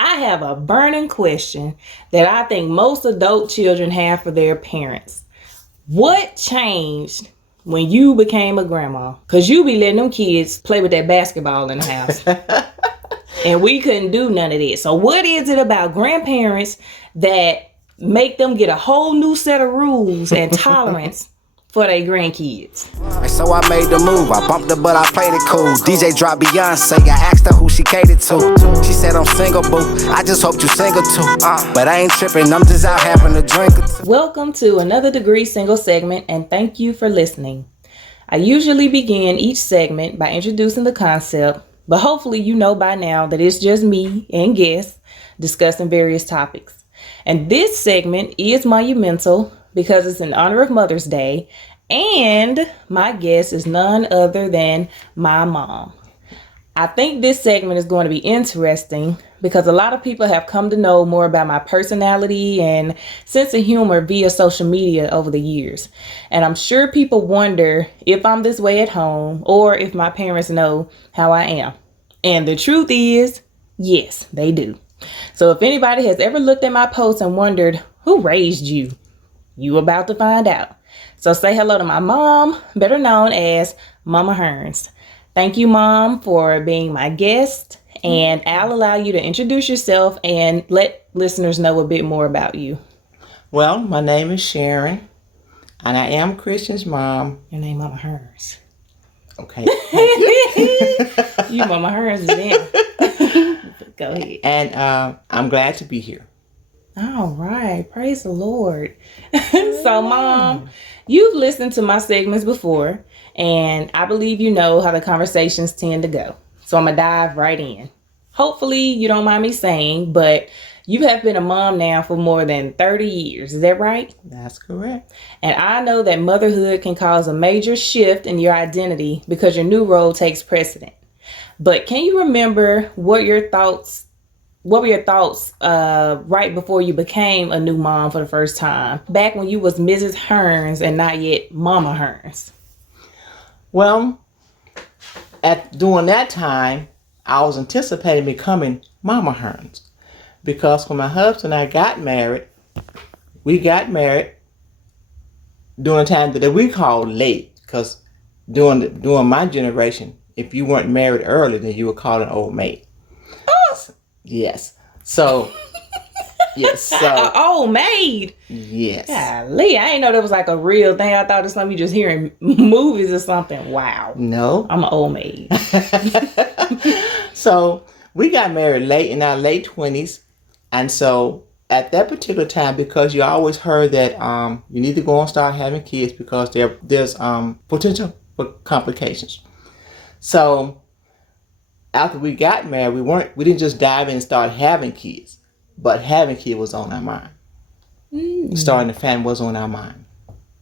I have a burning question that I think most adult children have for their parents. What changed when you became a grandma? Because you be letting them kids play with that basketball in the house. And we couldn't do none of this. So what is it about grandparents that make them get a whole new set of rules and tolerance for their grandkids? So I made the move. I bumped her, but I played it cool. DJ dropped Beyonce. I asked her who she catered to. She said I'm single, boo. I just hope you single too. But I ain't tripping. I'm just out having a drink or two. Welcome to another Degree Single segment, and thank you for listening. I usually begin each segment by introducing the concept, but hopefully you know by now that it's just me and guests discussing various topics. And this segment is monumental because it's in honor of Mother's Day, and my guest is none other than my mom. I think this segment is going to be interesting because a lot of people have come to know more about my personality and sense of humor via social media over the years. And I'm sure people wonder if I'm this way at home or if my parents know how I am. And the truth is, yes, they do. So if anybody has ever looked at my posts and wondered, who raised you? You about to find out. So say hello to my mom, better known as Mama Hearns. Thank you, Mom, for being my guest, and I'll allow you to introduce yourself and let listeners know a bit more about you. Well, my name is Sharon, and I am Christian's mom. Your name Mama Hearns. Okay. You Mama Hearns is there. Go ahead. And I'm glad to be here. All right. Praise the Lord. So, Mom, you've listened to my segments before, and I believe you know how the conversations tend to go. So I'm going to dive right in. Hopefully you don't mind me saying, but you have been a mom now for more than 30 years. Is that right? That's correct. And I know that motherhood can cause a major shift in your identity because your new role takes precedent. But can you remember what were your thoughts right before you became a new mom for the first time? Back when you was Mrs. Hearns and not yet Mama Hearns. Well, during that time, I was anticipating becoming Mama Hearns. Because when my husband and I got married, we got married during a time that we call late. Because during my generation, if you weren't married early, then you were called an old maid. Yes. So, yes. So, old maid? Yes. Golly, I didn't know that was like a real thing. I thought it was something you just hear in movies or something. Wow. No. I'm an old maid. So, we got married late in our late 20s. And so, at that particular time, because you always heard that you need to go and start having kids because there's potential for complications. So, after we got married, we didn't just dive in and start having kids, but having kids was on our mind. Starting a family was on our mind.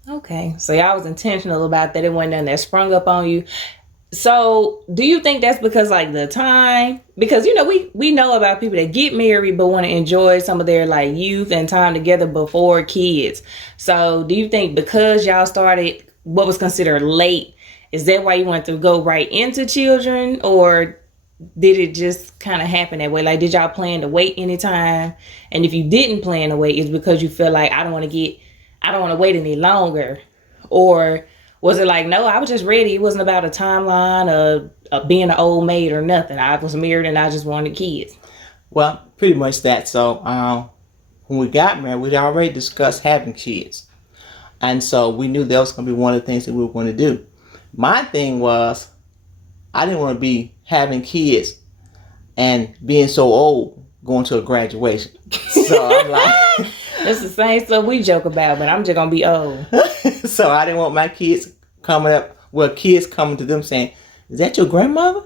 Okay, so y'all was intentional about that. It wasn't nothing that sprung up on you. So, do you think that's because like the time? Because we know about people that get married but want to enjoy some of their like youth and time together before kids. So, do you think because y'all started what was considered late, is that why you wanted to go right into children, or did it just kind of happen that way? Like, did y'all plan to wait anytime? And if you didn't plan to wait, it's because you feel like I don't want to wait any longer, or was it like, no, I was just ready. It wasn't about a timeline of being an old maid or nothing. I was married and I just wanted kids. Well, pretty much that. So when we got married, we'd already discussed having kids. And so we knew that was going to be one of the things that we were going to do. My thing was, I didn't want to be having kids and being so old going to a graduation. So I'm like... It's the same stuff we joke about, but I'm just going to be old. So I didn't want my kids kids coming to them saying, is that your grandmother?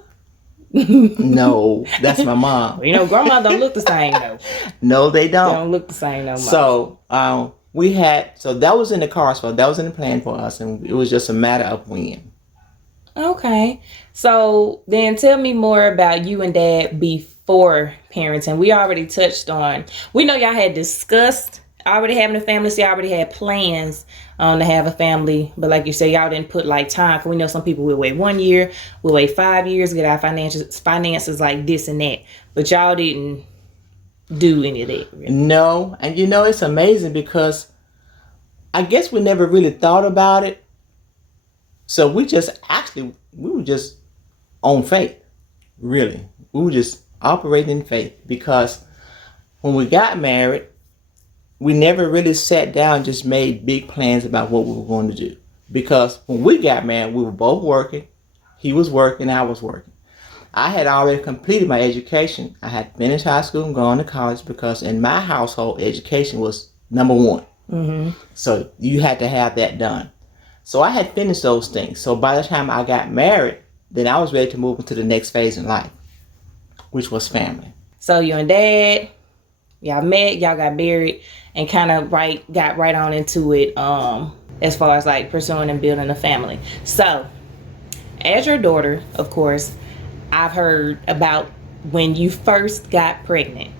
No, that's my mom. Grandma don't look the same though. No, they don't. They don't look the same no more. So that was in the cards that was in the plan for us, and it was just a matter of when. Okay. So then tell me more about you and Dad before parenting. We already touched on, we know y'all had discussed already having a family, so y'all already had plans to have a family. But like you say, y'all didn't put like time. Because we know some people will wait 1 year, we'll wait 5 years, get our finances like this and that. But y'all didn't do any of that. Really. No, and it's amazing because I guess we never really thought about it. So we were just on faith, really. We were just operating in faith because when we got married, we never really sat down and just made big plans about what we were going to do. Because when we got married, we were both working. He was working, I was working. I had already completed my education. I had finished high school and gone to college because in my household, education was number one. Mm-hmm. So you had to have that done. So I had finished those things. So by the time I got married, then I was ready to move into the next phase in life, which was family. So you and Dad, y'all met, y'all got married, and kind of got right on into it as far as like pursuing and building a family. So as your daughter, of course, I've heard about when you first got pregnant.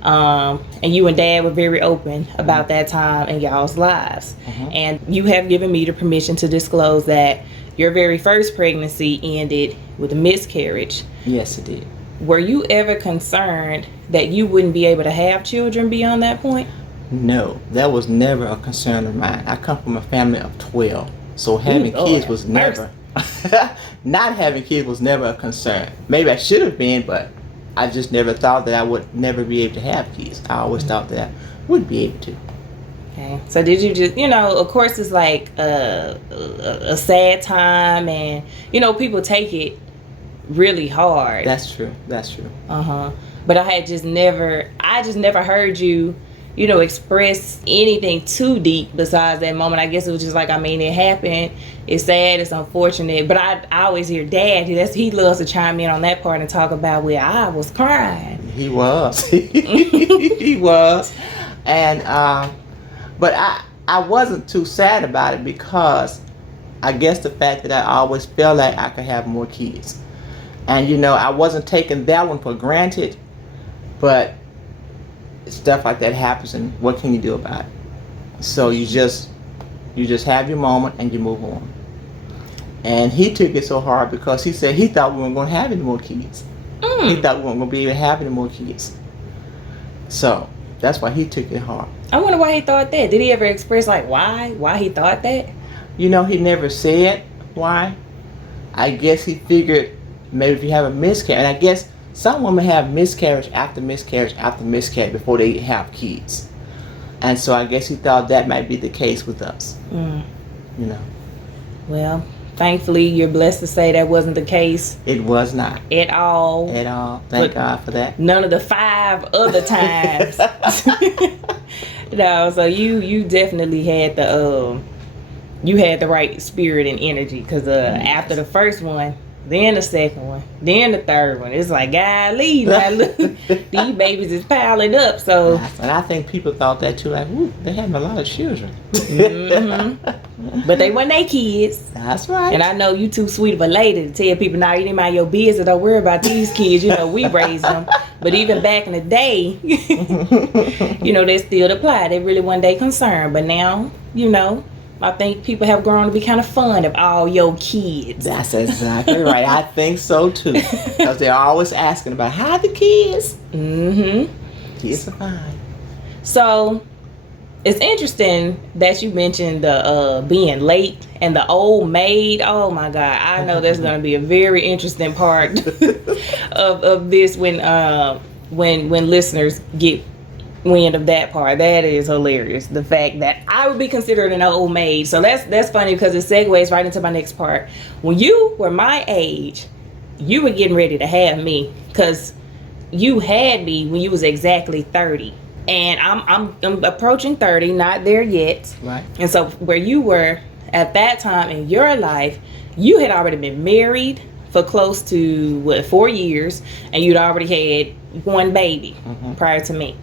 And you and Dad were very open about that time in y'all's lives. Mm-hmm. And you have given me the permission to disclose that your very first pregnancy ended with a miscarriage. Yes, it did. Were you ever concerned that you wouldn't be able to have children beyond that point? No, that was never a concern of mine. I come from a family of 12, so having kids was never, not having kids was never a concern. Maybe I should have been, but I just never thought that I would never be able to have kids. I always thought that I would be able to. Okay. So did you just, of course it's like a sad time and, people take it really hard. That's true. Uh-huh. But I just never heard you, express anything too deep besides that moment. I guess it was just like, it happened. It's sad. It's unfortunate. But I always hear Dad. He loves to chime in on that part and talk about where I was crying. He was. He was. And, but I wasn't too sad about it because I guess the fact that I always felt like I could have more kids. And, I wasn't taking that one for granted. But stuff like that happens, and what can you do about it? So you just have your moment and you move on. And he took it so hard because he said he thought we weren't going to have any more kids. He thought we weren't going to be able to have any more kids. So that's why he took it hard. I wonder why he thought that. Did he ever express why he thought that? He never said why. I guess he figured maybe if you have a miscarriage, and I guess some women have miscarriage after miscarriage after miscarriage before they have kids. And so I guess he thought that might be the case with us. Well, thankfully, you're blessed to say that wasn't the case. It was not. At all. Thank God for that. None of the 5 other times. No, so you definitely had the right spirit and energy because after the first one, then the second one, then the third one. It's like, golly, now look, these babies is piling up. So, and I think people thought that too. Like, ooh, they having a lot of children. Mm-hmm. But they weren't their kids. That's right. And I know you too sweet of a lady to tell people, "Nah, you didn't mind your business. Don't worry about these kids. We raised them." But even back in the day, they still apply. They really weren't their concern. But now, I think people have grown to be kind of fond of all your kids. That's exactly right. I think so too. Because they're always asking about how are the kids. Mm-hmm. Kids are fine. So it's interesting that you mentioned the being late and the old maid. Oh my God. I know there's going to be a very interesting part of this when listeners get wind of that part. That is hilarious. The fact that I would be considered an old maid. So that's funny because it segues right into my next part. When you were my age, you were getting ready to have me because you had me when you was exactly 30. And I'm approaching 30, not there yet. Right. And so where you were at that time in your life, you had already been married for close to 4 years, and you'd already had one baby prior to me.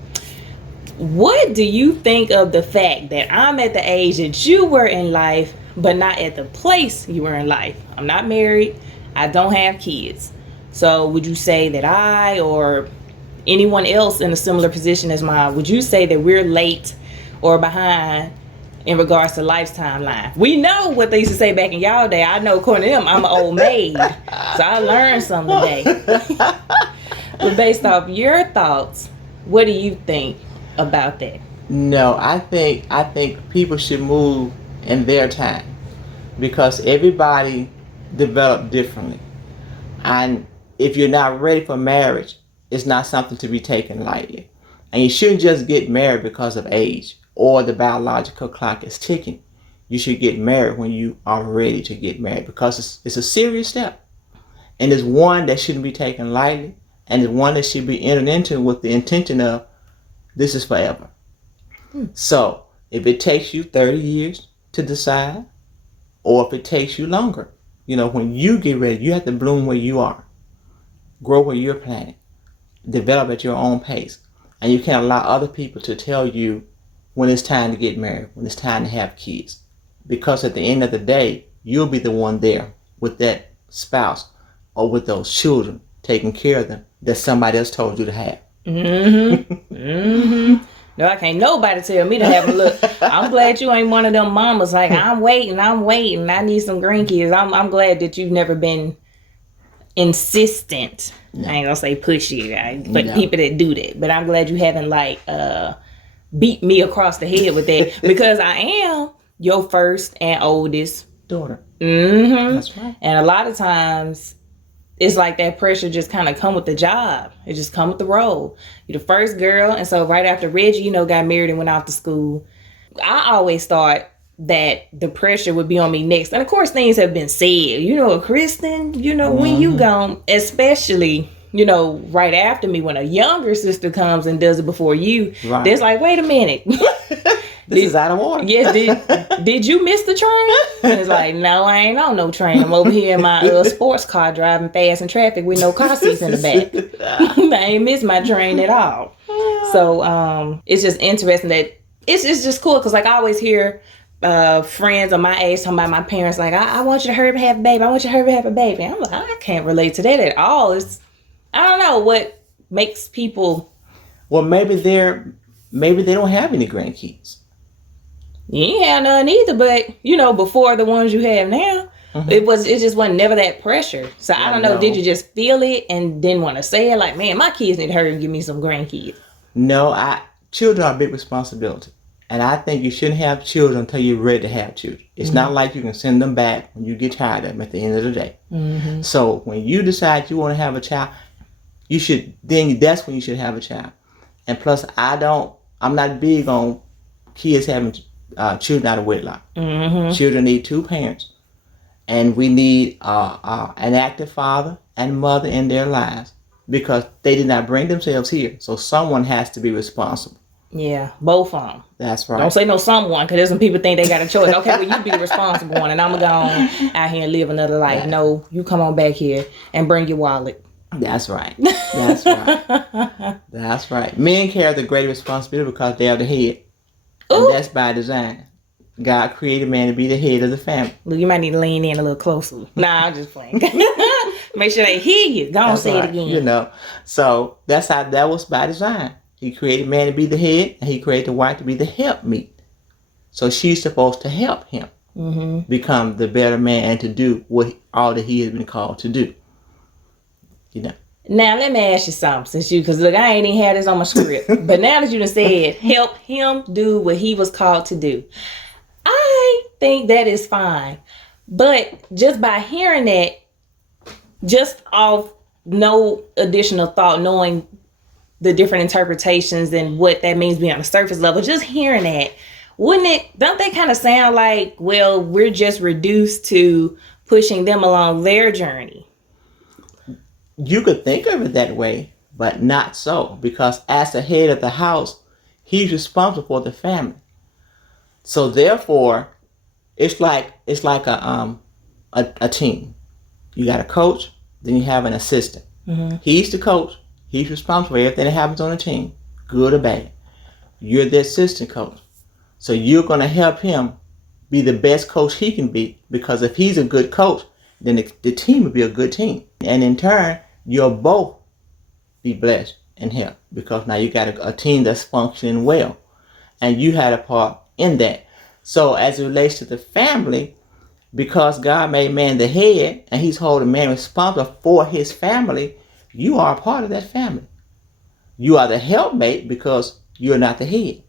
What do you think of the fact that I'm at the age that you were in life, but not at the place you were in life? I'm not married. I don't have kids. So would you say that I or anyone else in a similar position as mine, would you say that we're late or behind in regards to life's timeline? We know what they used to say back in y'all day. I know according to them, I'm an old maid. So I learned something today. But based off your thoughts, What do you think about that? No, I think people should move in their time because everybody develop differently. And if you're not ready for marriage, it's not something to be taken lightly. And you shouldn't just get married because of age or the biological clock is ticking. You should get married when you are ready to get married because it's a serious step. And it's one that shouldn't be taken lightly, and it's one that should be entered into with the intention of this is forever. So if it takes you 30 years to decide, or if it takes you longer, when you get ready, you have to bloom where you are, grow where you're planted, develop at your own pace. And you can't allow other people to tell you when it's time to get married, when it's time to have kids. Because at the end of the day, you'll be the one there with that spouse or with those children, taking care of them that somebody else told you to have. No, I can't nobody tell me to have a look. I'm glad you ain't one of them mamas like, I'm waiting. I need some grandkids. I'm glad that you've never been insistent. No. I ain't gonna say pushy, right? But people that do that. But I'm glad you haven't beat me across the head with that because I am your first and oldest daughter. That's right. And a lot of times it's like that pressure just kind of come with the job. It just come with the role. You're the first girl. And so right after Reggie, got married and went off to school, I always thought that the pressure would be on me next. And of course, things have been said, Kristen, when you gone, especially, right after me, when a younger sister comes and does it before you, right. There's like, wait a minute. This is out of order. Yes, did you miss the train? And it's like, no, I ain't on no train. I'm over here in my sports car driving fast in traffic with no car seats in the back. I ain't missed my train at all. So it's just interesting that it's just cool because I always hear friends of my age talking about my parents like, I want you to hurry up and have a baby. I want you to hurry up and have a baby. And I'm like, I can't relate to that at all. I don't know what makes people. Well, maybe they don't have any grandkids. You ain't have none either, but before the ones you have now, it just wasn't never that pressure. So I don't know. Did you just feel it and didn't want to say it? Like, man, my kids need to hurry and give me some grandkids. No, children are a big responsibility. And I think you shouldn't have children until you're ready to have children. It's not like you can send them back when you get tired of them at the end of the day. So when you decide you want to have a child, that's when you should have a child. And plus, I'm not big on kids having children out of wedlock. Children need two parents. And we need an active father and mother in their lives because they did not bring themselves here. So someone has to be responsible. Yeah, both of them. That's right. Don't say no someone, because there's some people think they got a choice. Okay, well, you be the responsible one, and I'm going to go on out here and live another life. Yeah. No, you come on back here and bring your wallet. That's right. That's right. That's right. Men carry the great responsibility because they are the head. Ooh. And that's by design. God created man to be the head of the family. Look, you might need to lean in a little closer. Nah, I'm just playing. Make sure they hear you. Don't say it again. So that was by design. He created man to be the head, and he created the wife to be the helpmeet. So she's supposed to help him become the better man and to do all that he has been called to do. Now, let me ask you something, because look, I ain't even had this on my script. But now that you done said, help him do what he was called to do. I think that is fine. But just by hearing that, just off no additional thought, knowing the different interpretations and what that means being on the surface level, just hearing that, don't they kind of sound like, well, we're just reduced to pushing them along their journey? You could think of it that way, but not so, because as the head of the house, he's responsible for the family. So therefore, it's like a team. You got a coach, then you have an assistant. He's the coach. He's responsible for everything that happens on the team, good or bad. You're the assistant coach. So you're going to help him be the best coach he can be, because if he's a good coach, then the team will be a good team. And in turn, you'll both be blessed and helped, because now you got a team that's functioning well. And you had a part in that. So as it relates to the family, because God made man the head, and he's holding man responsible for his family, you are a part of that family. You are the helpmate because you're not the head.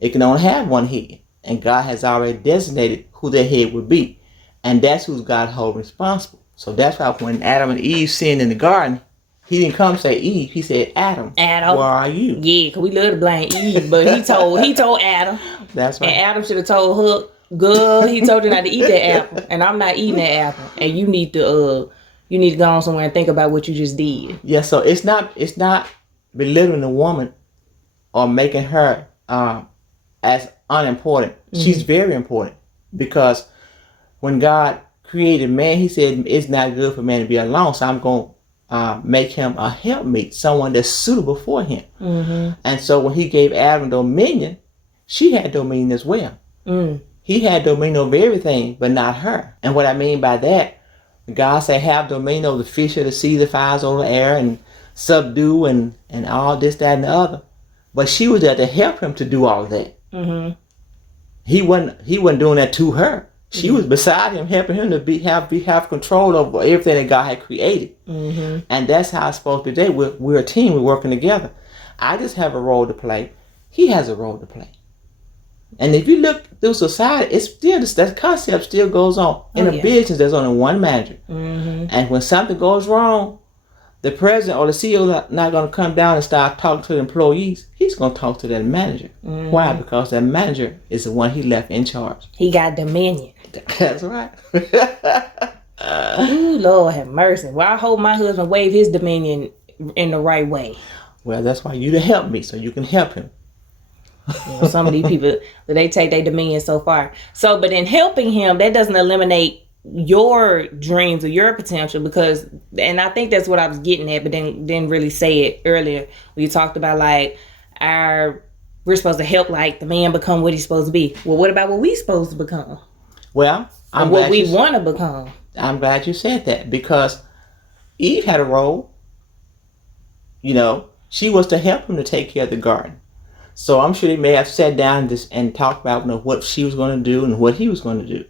It can only have one head. And God has already designated who their head would be. And that's who God holds responsible. So that's why when Adam and Eve sinned in the garden, he didn't come say Eve. He said Adam. Adam. Where are you? Yeah, because we love to blame Eve. But he told Adam. That's right. And Adam should have told her, girl, he told you not to eat that apple. And I'm not eating that apple. And you need to go on somewhere and think about what you just did. Yeah, so it's not belittling a woman or making her as unimportant. She's very important, because when God created man, he said it's not good for man to be alone, so I'm going to make him a helpmate, someone that's suitable for him. And so when he gave Adam dominion, she had dominion as well. He had dominion over everything, but not her. And what I mean by that, God said have dominion over the fish of the sea, the fowls over the air, and subdue and all this, that, and the other. But she was there to help him to do all that. He wasn't doing that to her. She was beside him, helping him to have control over everything that God had created. And that's how it's supposed to be today. We're a team. We're working together. I just have a role to play. He has a role to play. And if you look through society, it's still that concept still goes on. In a business, there's only one manager. And when something goes wrong, the president or the CEO is not going to come down and start talking to the employees. He's going to talk to that manager. Why? Because that manager is the one he left in charge. He got dominion. That's right. Ooh, Lord have mercy. Well, I hope my husband wave his dominion in the right way. Well, that's why you to help me, so you can help him. Some of these people, they take their dominion so far. So, but in helping him, that doesn't eliminate your dreams or your potential, because, and I think that's what I was getting at, but then didn't really say it earlier. We talked about like we're supposed to help like the man become what he's supposed to be. Well, what about what we supposed to become? Well, what we want to become. I'm glad you said that, because Eve had a role. You know, she was to help him to take care of the garden. So I'm sure they may have sat down and talked about what she was going to do and what he was going to do.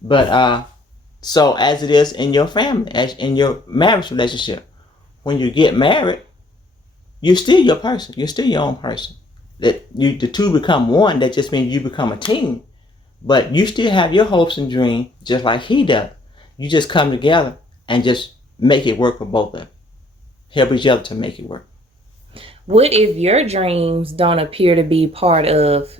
But so as it is in your family, as in your marriage relationship, when you get married, you're still your person. You're still your own person. The two become one. That just means you become a team. But you still have your hopes and dreams, just like he does. You just come together and just make it work for both of them. Help each other to make it work. What if your dreams don't appear to be part of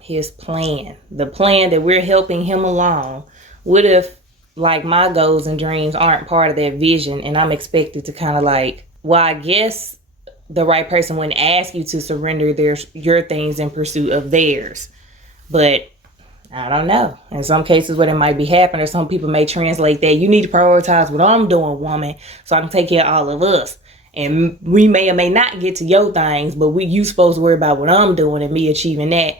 his plan, the plan that we're helping him along? What if like my goals and dreams aren't part of that vision, and I'm expected to kind of like, well, I guess the right person wouldn't ask you to surrender your things in pursuit of theirs. But I don't know. In some cases what it might be happening, or some people may translate that you need to prioritize what I'm doing, woman, so I can take care of all of us. And we may or may not get to your things, but you supposed to worry about what I'm doing and me achieving that,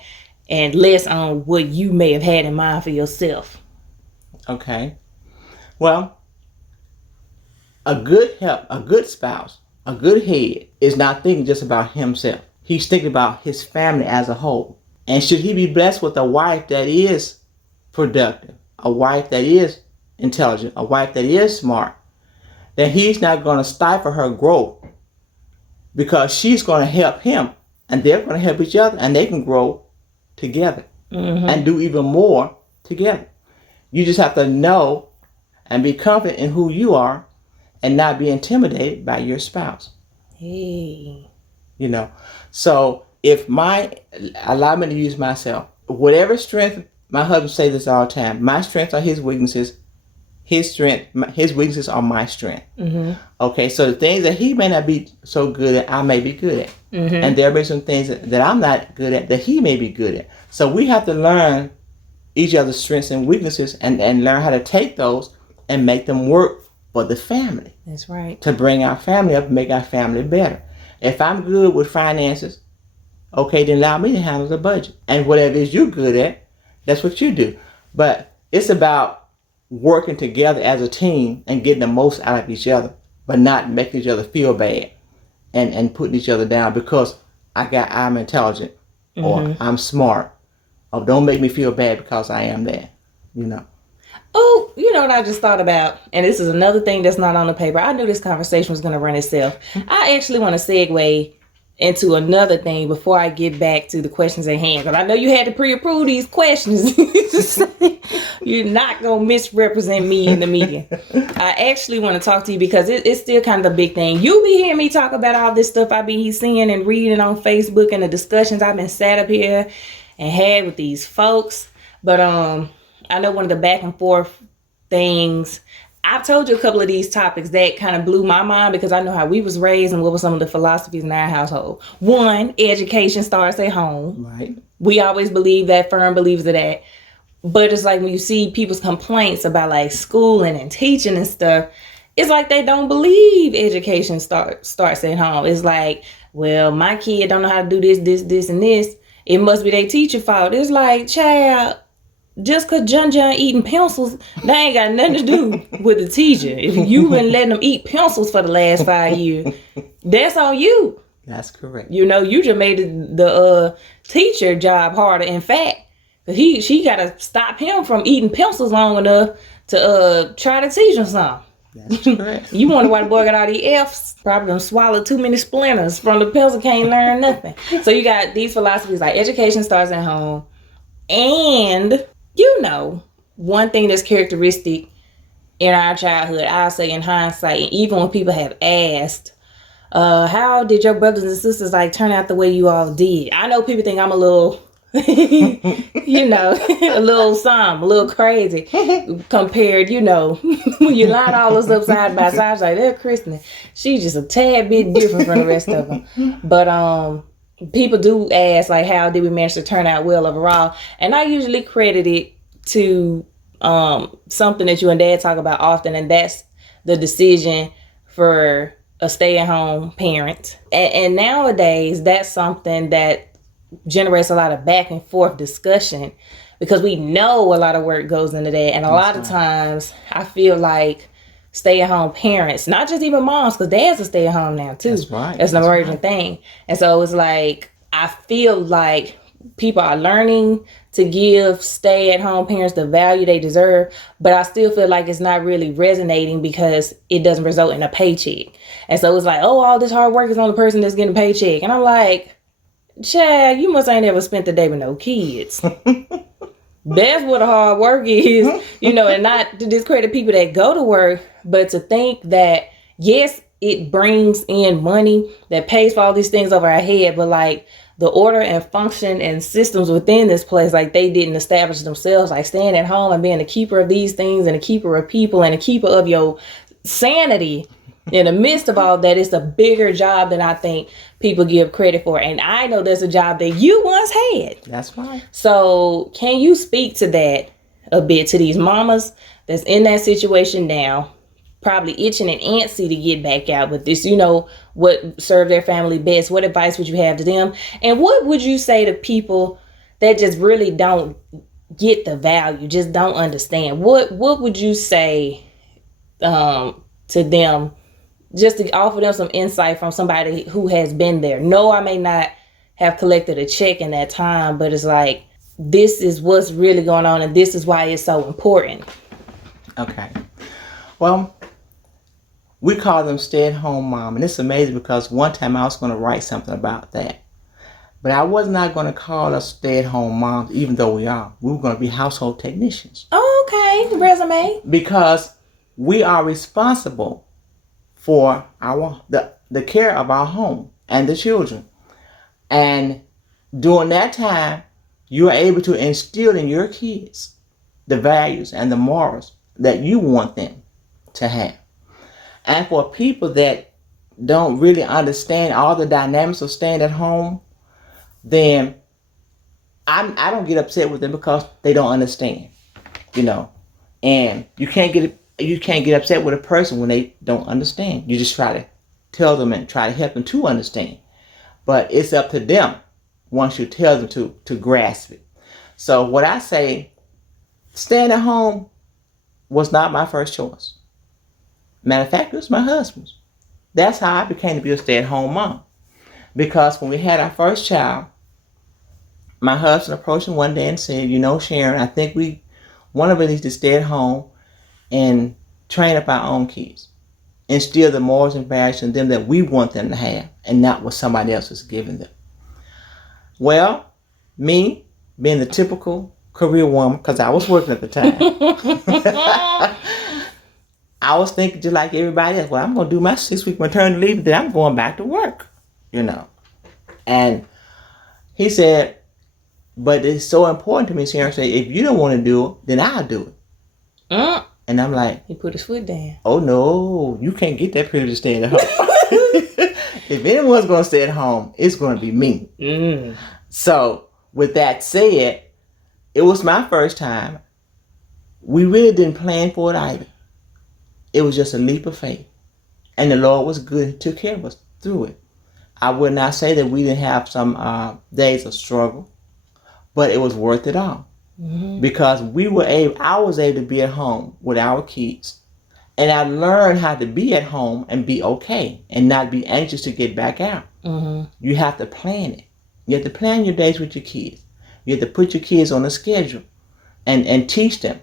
and less on what you may have had in mind for yourself. Okay. Well, a good spouse, a good head is not thinking just about himself. He's thinking about his family as a whole. And should he be blessed with a wife that is productive, a wife that is intelligent, a wife that is smart, then he's not going to stifle her growth, because she's going to help him, and they're going to help each other, and they can grow together and do even more together. You just have to know and be confident in who you are and not be intimidated by your spouse. Hey. You know, so allow me to use myself, whatever strength, my husband says this all the time, my strengths are his weaknesses. His weaknesses are my strength. Okay, so the things that he may not be so good at, I may be good at. And there may be some things that I'm not good at that he may be good at. So we have to learn each other's strengths and weaknesses and learn how to take those and make them work for the family. That's right. To bring our family up and make our family better. If I'm good with finances, okay, then allow me to handle the budget. And whatever it is you're good at, that's what you do. But it's about working together as a team and getting the most out of each other, but not making each other feel bad and putting each other down because I'm intelligent or I'm smart, or don't make me feel bad because I am that, you know. Oh, you know what I just thought about? And this is another thing that's not on the paper. I knew this conversation was going to run itself. I actually want to segue into another thing before I get back to the questions at hand. Because I know you had to pre-approve these questions. You're not going to misrepresent me in the media. I actually want to talk to you because it's still kind of a big thing. You be hearing me talk about all this stuff I've been seeing and reading on Facebook and the discussions I've been sat up here and had with these folks. But I know one of the back and forth things, I've told you a couple of these topics that kind of blew my mind because I know how we was raised and what were some of the philosophies in our household. One, education starts at home. Right. We always believe that, firm believers of that. But it's like when you see people's complaints about like schooling and teaching and stuff, it's like they don't believe education starts at home. It's like, well, my kid don't know how to do this, and this. It must be their teacher fault. It's like, child, just because John eating pencils, that ain't got nothing to do with the teacher. If you've been letting them eat pencils for the last 5 years, that's on you. That's correct. You know, you just made the teacher job harder. In fact, she got to stop him from eating pencils long enough to try to teach him something. That's correct. You wonder why the boy got all the F's. Probably done swallowed too many splinters from the pencil, can't learn nothing. So you got these philosophies like education starts at home. And, you know, one thing that's characteristic in our childhood, I'll say in hindsight, and even when people have asked, how did your brothers and sisters like turn out the way you all did? I know people think I'm a little, you know, a little crazy compared, you know, when you line all us up side by side, it's like they're Christian. She's just a tad bit different from the rest of them. But people do ask, like, how did we manage to turn out well overall? And I usually credit it to something that you and Dad talk about often, and that's the decision for a stay-at-home parent. And nowadays, that's something that generates a lot of back and forth discussion because we know a lot of work goes into that. And a lot of times, I feel like stay-at-home parents, not just even moms, because dads are stay-at-home now too. That's right. It's an emerging thing. And so it's like, I feel like people are learning to give stay-at-home parents the value they deserve, but I still feel like it's not really resonating because it doesn't result in a paycheck. And so it's like, oh, all this hard work is on the person that's getting a paycheck. And I'm like, Chad, you must ain't ever spent the day with no kids. That's what hard work is, you know, and not to discredit people that go to work, but to think that, yes, it brings in money that pays for all these things over our head, but like the order and function and systems within this place, like they didn't establish themselves, like staying at home and being a keeper of these things and a keeper of people and a keeper of your sanity. In the midst of all that, it's a bigger job than I think people give credit for. And I know there's a job that you once had. That's right. So can you speak to that a bit, to these mamas that's in that situation now, probably itching and antsy to get back out with this, you know, what served their family best? What advice would you have to them? And what would you say to people that just really don't get the value, just don't understand? What would you say to them, just to offer them some insight from somebody who has been there? No, I may not have collected a check in that time, but it's like, this is what's really going on, and this is why it's so important. Okay. Well, we call them stay-at-home mom, and it's amazing because one time I was going to write something about that. But I was not going to call us stay-at-home moms, even though we are. We were going to be household technicians. Oh, okay. Resume. Because we are responsible for the care of our home and the children. And during that time, you are able to instill in your kids the values and the morals that you want them to have. And for people that don't really understand all the dynamics of staying at home, then I don't get upset with them because they don't understand, you know. And you can't get upset with a person when they don't understand. You just try to tell them and try to help them to understand. But it's up to them once you tell them to grasp it. So what I say, staying at home was not my first choice. Matter of fact, it was my husband's. That's how I became to be a stay-at-home mom. Because when we had our first child, my husband approached me one day and said, you know, Sharon, I think one of us needs to stay at home and train up our own kids. instill the morals and values in them that we want them to have, and not what somebody else is giving them. Well, me being the typical career woman, because I was working at the time, I was thinking just like everybody else, well, I'm going to do my 6-week maternity leave, then I'm going back to work, And he said, but it's so important to me, Sharon said, if you don't want to do it, then I'll do it. And I'm like, he put his foot down. Oh no, you can't get that privilege of staying at home. If anyone's going to stay at home, it's going to be me. So with that said, it was my first time. We really didn't plan for it either. It was just a leap of faith. And the Lord was good and took care of us through it. I would not say that we didn't have some days of struggle, but it was worth it all. Because I was able to be at home with our kids. And I learned how to be at home and be okay and not be anxious to get back out. You have to plan it. You have to plan your days with your kids. You have to put your kids on a schedule and teach them.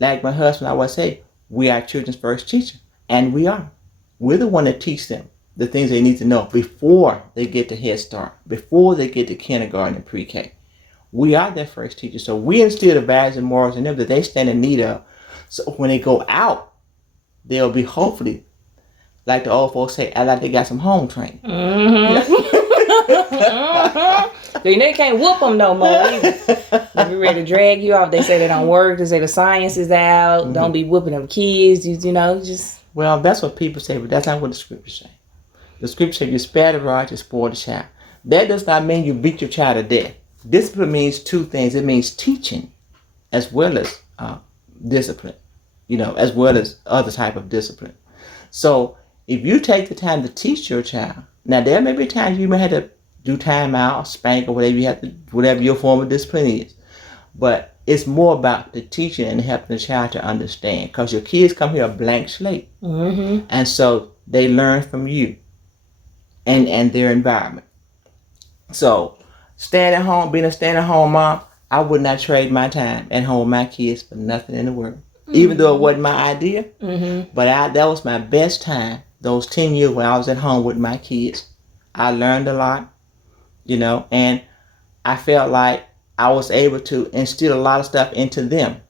Like my husband always say, we are children's first teacher. And we are. We're the one that teach them the things they need to know before they get to Head Start, before they get to kindergarten and pre-K. We are their first teacher. So we instill the values and morals in them that they stand in need of. So when they go out, they'll be hopefully, like the old folks say, like they got some home training. They can't whoop them no more either. They be ready to drag you off. They say they don't work. They say the science is out. Don't be whooping them kids. Just. Well, that's what people say, but that's not what the scriptures say. The scripture says you spare the rod, you spoil the child. That does not mean you beat your child to death. Discipline means two things. It means teaching as well as discipline, as well as other type of discipline. So if you take the time to teach your child, now there may be times you may have to do time out, spank, or whatever your form of discipline is. But it's more about the teaching and helping the child to understand, because your kids come here a blank slate. And so they learn from you and their environment. So staying at home, being a stay-at-home mom, I would not trade my time at home with my kids for nothing in the world. Even though it wasn't my idea, but that was my best time. Those 10 years when I was at home with my kids, I learned a lot, and I felt like I was able to instill a lot of stuff into them.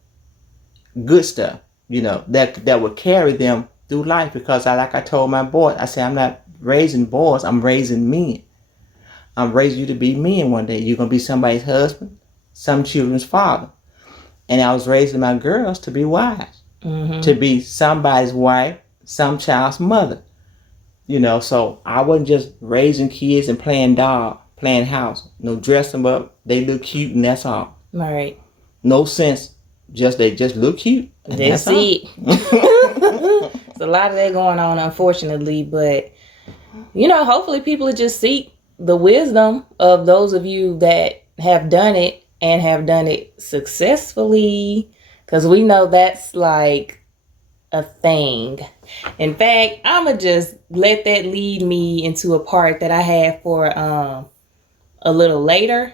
Good stuff, that would carry them through life. Because like I told my boy, I said, I'm not raising boys, I'm raising men. I'm raising you to be men one day. You're going to be somebody's husband, some children's father. And I was raising my girls to be wives, to be somebody's wife, some child's mother. So I wasn't just raising kids and playing doll, playing house. Dress them up, they look cute, and that's all. Right. No sense. They just look cute. That's it. There's a lot of that going on, unfortunately. But, hopefully people will just seek the wisdom of those of you that have done it and have done it successfully, because we know that's like a thing. In fact, I'ma just let that lead me into a part that I have for a little later,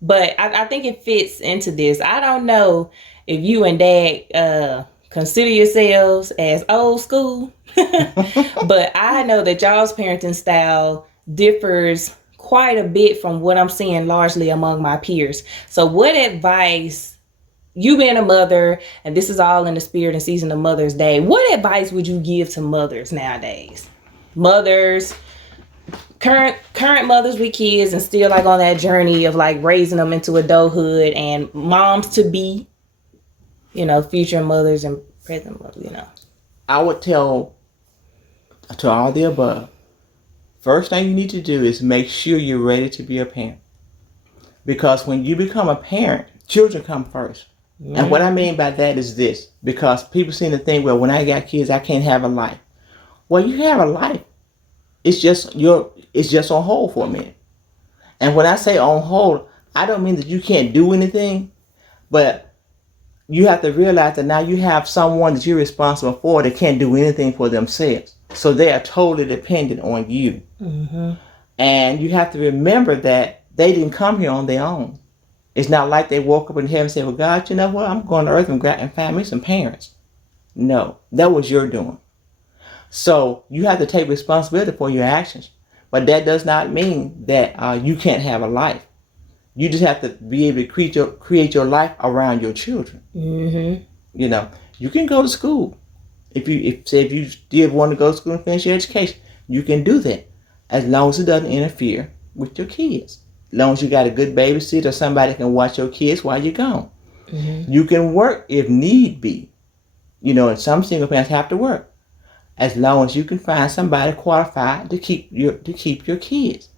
but I think it fits into this. I don't know if you and Dad consider yourselves as old school, but I know that y'all's parenting style differs quite a bit from what I'm seeing largely among my peers. So what advice, you being a mother, and this is all in the spirit and season of Mother's Day, what advice would you give to mothers nowadays? Mothers, current mothers with kids and still like on that journey of like raising them into adulthood, and moms to be, future mothers and present mothers, I would tell to all the above, first thing you need to do is make sure you're ready to be a parent. Because when you become a parent, children come first. And what I mean by that is this, because people seem to think, well, when I got kids, I can't have a life. Well, you have a life. It's just on hold for a minute. And when I say on hold, I don't mean that you can't do anything, but you have to realize that now you have someone that you're responsible for that can't do anything for themselves. So they are totally dependent on you. And you have to remember that they didn't come here on their own. It's not like they woke up in heaven and said, well, God, you know what? I'm going to earth and find me some parents. No, that was your doing. So you have to take responsibility for your actions. But that does not mean that you can't have a life. You just have to be able to create your life around your children. Mm-hmm. You know, you can go to school. If you did want to go to school and finish your education, you can do that as long as it doesn't interfere with your kids. As long as you got a good babysitter or somebody that can watch your kids while you're gone. Mm-hmm. You can work if need be. You know, and some single parents have to work. As long as you can find somebody qualified to keep your kids.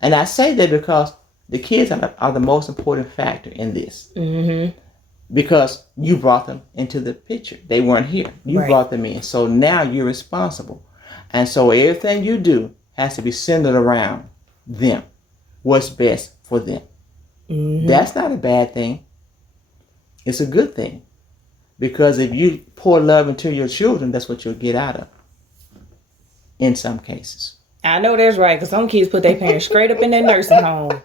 And I say that because the kids are the most important factor in this. Mm-hmm. Because you brought them into the picture. They weren't here. You brought them in. So now you're responsible. And so everything you do has to be centered around them. What's best for them. Mm-hmm. That's not a bad thing. It's a good thing. Because if you pour love into your children, that's what you'll get out of. In some cases. I know that's right, because some kids put their parents straight up in their nursing home.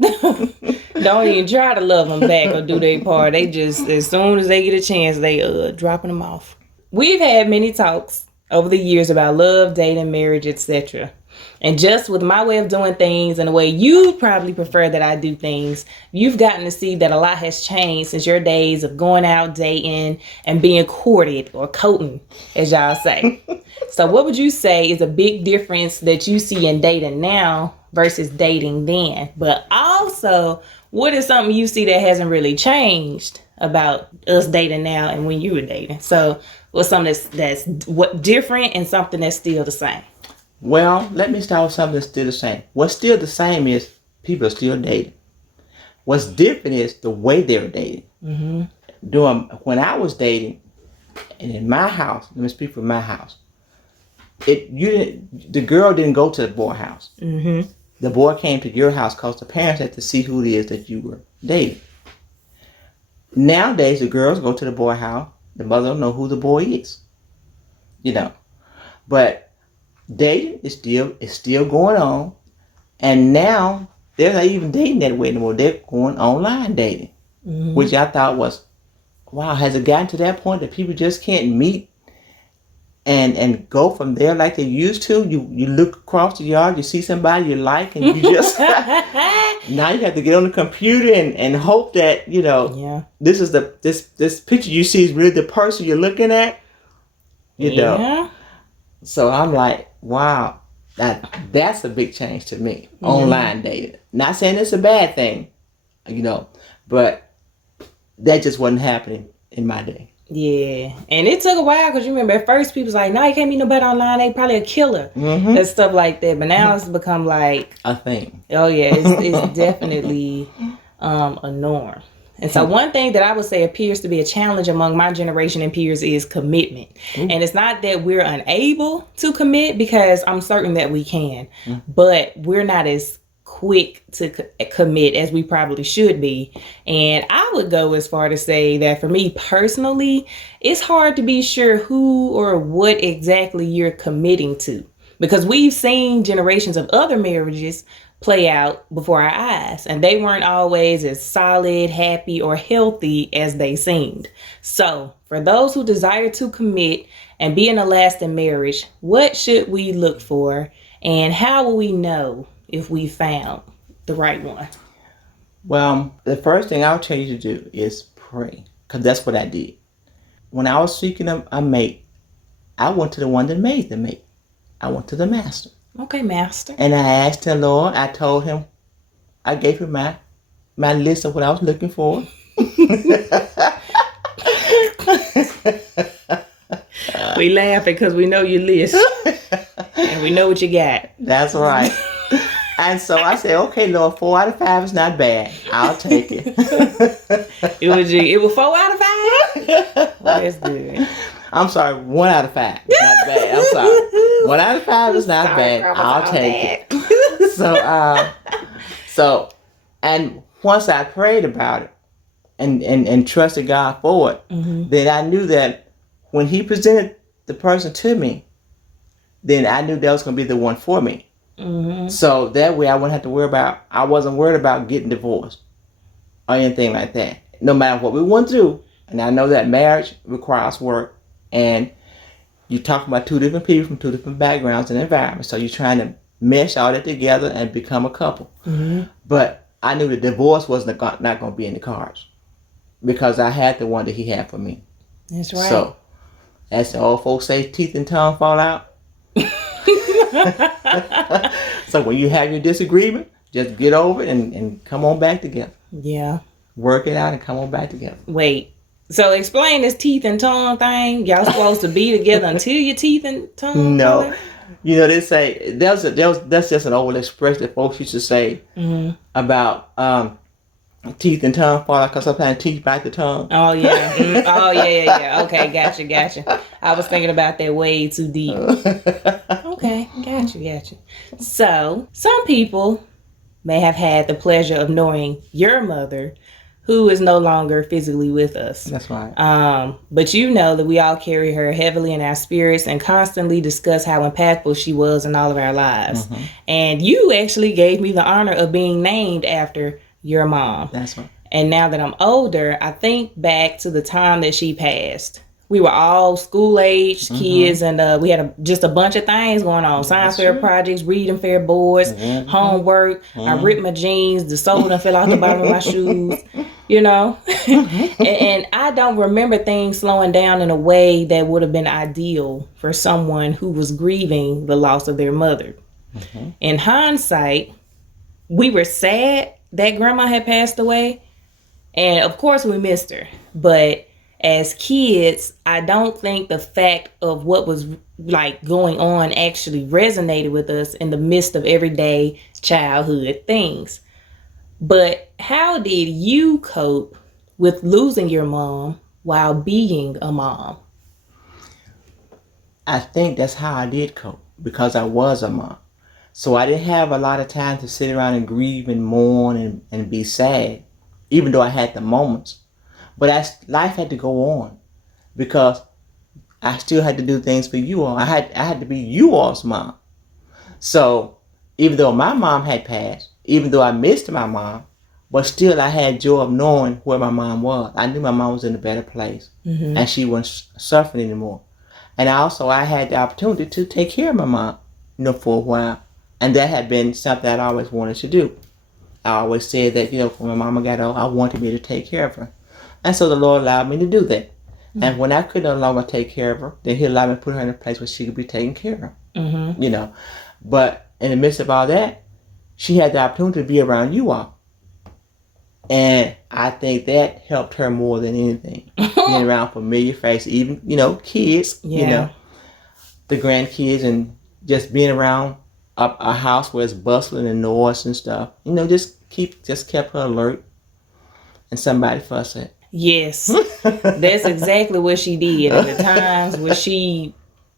Don't even try to love them back or do their part. They just, as soon as they get a chance, they dropping them off. We've had many talks over the years about love, dating, marriage, etc. And just with my way of doing things and the way you probably prefer that I do things, you've gotten to see that a lot has changed since your days of going out, dating, and being courted or courting, as y'all say. So what would you say is a big difference that you see in dating now versus dating then? But also, what is something you see that hasn't really changed about us dating now and when you were dating? So what's something that's what different and something that's still the same? Well, let me start with something that's still the same. What's still the same is people are still dating. What's different is the way they're dating. Mm-hmm. When I was dating, and in my house, let me speak for my house, the girl didn't go to the boy house. Mm-hmm. The boy came to your house because the parents had to see who it is that you were dating. Nowadays, the girls go to the boy house. The mother don't know who the boy is. You know, but dating is still going on, and now they're not even dating that way anymore. They're going online dating, which I thought was, wow, has it gotten to that point that people just can't meet and go from there like they used to? You look across the yard, you see somebody you like, and you just now you have to get on the computer and hope that this is this picture you see is really the person you're looking at. You know. So I'm like, wow, that's a big change to me. Mm-hmm. Online dating. Not saying it's a bad thing, but that just wasn't happening in my day. Yeah, and it took a while because you remember at first people was like, no, you can't meet nobody online. They probably a killer and stuff like that. But now it's become like a thing. Oh yeah, it's definitely a norm. And so one thing that I would say appears to be a challenge among my generation and peers is commitment. Ooh. And it's not that we're unable to commit, because I'm certain that we can, but we're not as quick to commit as we probably should be. And I would go as far to say that for me personally, it's hard to be sure who or what exactly you're committing to, because we've seen generations of other marriages play out before our eyes, and they weren't always as solid, happy, or healthy as they seemed. So for those who desire to commit and be in a lasting marriage, what should we look for, and how will we know if we found the right one? Well, the first thing I'll tell you to do is pray, because that's what I did. When I was seeking a mate, I went to the one that made the mate. I went to the master. Okay, master. And I asked the Lord, I told him, I gave him my list of what I was looking for. We laughing because we know your list. And we know what you got. That's right. And so I said, okay, Lord, 4 out of 5 is not bad. I'll take it. It was 4 out of 5? Well, that's good. I'm sorry, 1 out of 5 is not bad. I'm sorry. 1 out of 5 is not bad. I'll take it. So, and once I prayed about it and trusted God for it, then I knew that when He presented the person to me, then I knew that was going to be the one for me. So that way I wouldn't have to worry about, I wasn't worried about getting divorced or anything like that. No matter what we went through, and I know that marriage requires work, and you're talking about two different people from two different backgrounds and environments. So you're trying to mesh all that together and become a couple. Mm-hmm. But I knew the divorce was not going to be in the cards because I had the one that he had for me. That's right. So, as the old folks say, teeth and tongue fall out. So when you have your disagreement, just get over it and come on back together. Yeah. Work it out and come on back together. Wait. So explain this teeth and tongue thing. Y'all supposed to be together until your teeth and tongue? No. fall out? You know, they say that's just an old expression that folks used to say about teeth and tongue fall out because sometimes teeth bite the tongue. Oh yeah. Oh yeah. Okay, gotcha. I was thinking about that way too deep. Okay, gotcha. So some people may have had the pleasure of knowing your mother, who is no longer physically with us. That's right. But you know that we all carry her heavily in our spirits and constantly discuss how impactful she was in all of our lives. Mm-hmm. And you actually gave me the honor of being named after your mom. That's right. And now that I'm older, I think back to the time that she passed. We were all school-aged kids, and we had just a bunch of things going on. Science fair projects, reading fair boards, homework. I ripped my jeans. The sole done fell out the bottom of my shoes, you know. and I don't remember things slowing down in a way that would have been ideal for someone who was grieving the loss of their mother. In hindsight, we were sad that grandma had passed away, and of course we missed her. But as kids, I don't think the fact of what was like going on actually resonated with us in the midst of everyday childhood things. But how did you cope with losing your mom while being a mom? I think that's how I did cope because I was a mom. So I didn't have a lot of time to sit around and grieve and mourn and be sad, even though I had the moments. But life had to go on because I still had to do things for you all. I had to be you all's mom. So even though my mom had passed, even though I missed my mom, but still I had joy of knowing where my mom was. I knew my mom was in a better place and she wasn't suffering anymore. And I had the opportunity to take care of my mom, for a while. And that had been something I always wanted to do. I always said that, when my mama got old, I wanted me to take care of her. And so the Lord allowed me to do that. And when I could no longer take care of her, then he allowed me to put her in a place where she could be taken care of. But in the midst of all that, she had the opportunity to be around you all. And I think that helped her more than anything. Being around familiar faces, even, kids, the grandkids, and just being around a house where it's bustling and noise and stuff. Just kept her alert. And somebody fuss at. Yes, that's exactly what she did. At the times when she